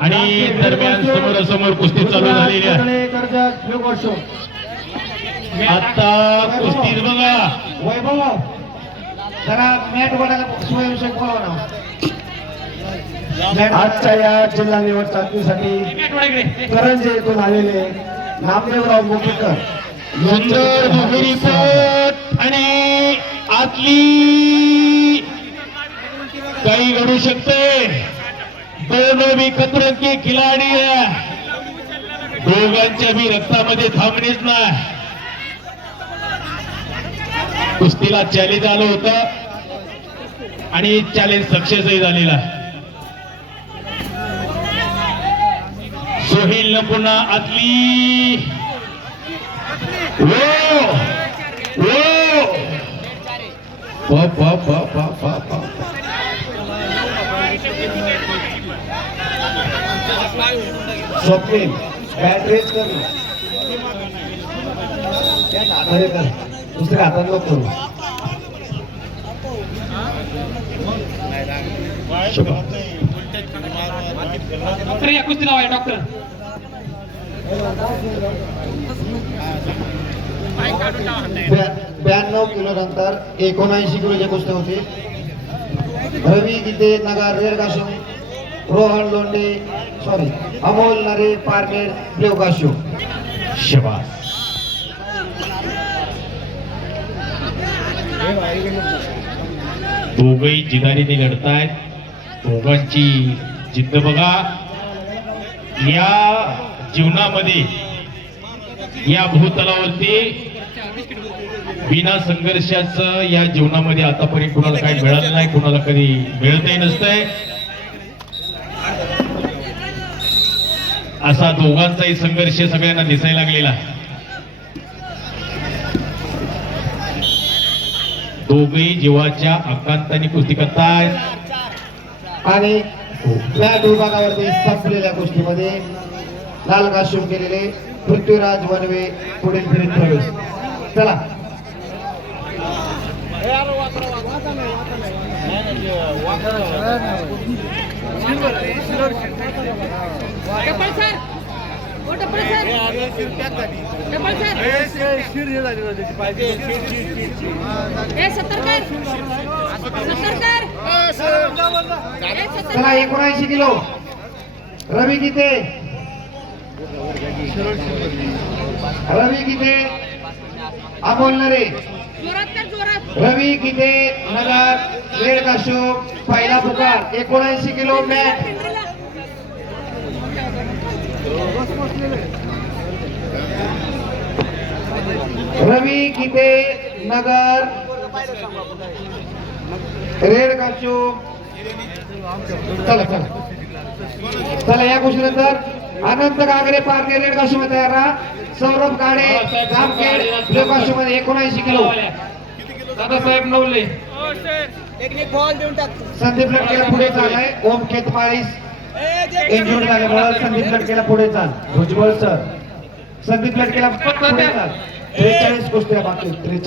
आणि दरम्यान समोरासमोर कुस्ती चालू झालेली आहे. आता कुस्तीत बघा. वैभव. जरा मॅट बनायला स्वयंसेवक बोलावा आजच्या या जिल्हा निवड चाचणीसाठी करंजे येथून आलेले नामदेवराव सुंदर पोट आणि आतली करू शकते. दोनों भी खतरों के खिलाडी आहे. दोघांच्या मी रक्तामध्ये थांबणेच नाही. कुस्तीला चॅलेंज आलं होतं. आणि चॅलेंज सक्सेसही झालेला. आहे सोहेल न पुन्हा आतली. वो वो बाप बाप बाप. स्वप्नील बॅट रेस कर. हाताने दुसऱ्या हाताने नको करू. डॉक्टर या कुस्ती लावा डॉक्टर. ब्या- ब्याण्णव किलो नंतर एकोणऐंशी किलोचे कुस्ती होते रवी गीते नगर रेडकाशो रोहन लोंडे सॉरी अमोल नरे पारनेर देवकाशो शबास. दोघही जिदारीने लढतायत. दोघांची जिद्द बघा. या जीवनामध्ये या भूतलावरती बिना संघर्षाचं या जीवनामध्ये आतापर्यंत कुणाला काही मिळालं नाही कुणाला कधी मिळतही नसतंय. असा दोघांचाही संघर्ष सगळ्यांना दिसायला लागलेला. दोघही जीवाच्या आकांताने कुस्ती करतायत आणि या विभागावरती संपलेल्या गोष्टीमध्ये लाल काशूम केलेले पृथ्वीराज वनवे पुढील फेरीत प्रवेश. चला. चला एकोणऐंशी किलो. रवी गीते. रवी गीते. अमोल नरे. जोरात कर जोरात. रवी गीते नगर रेड काशो पहिला पुकार एकोणऐंशी kilo mat. Ravi Gite Nagar red काशो चला चला. चला या गोष्टीनंतर. अनंत गागरे पारणे रेड काशो मध्ये तयार राहा. सौरभ गाडे जामखेड ब्ल्यू काशो मध्ये एकोणऐंशी किलो. दादासाहेब नवले. संदीप लटकेला पुढे चाललाय ओम खेतमाळीस इंजुर्ड झाल्यामुळे संदीप लटकेला पुढे चाल. भुजबळ सर. संदीप लटकेला पुढे चाल. त्रेचाळीस गोष्टी बाकी त्रेचाळीस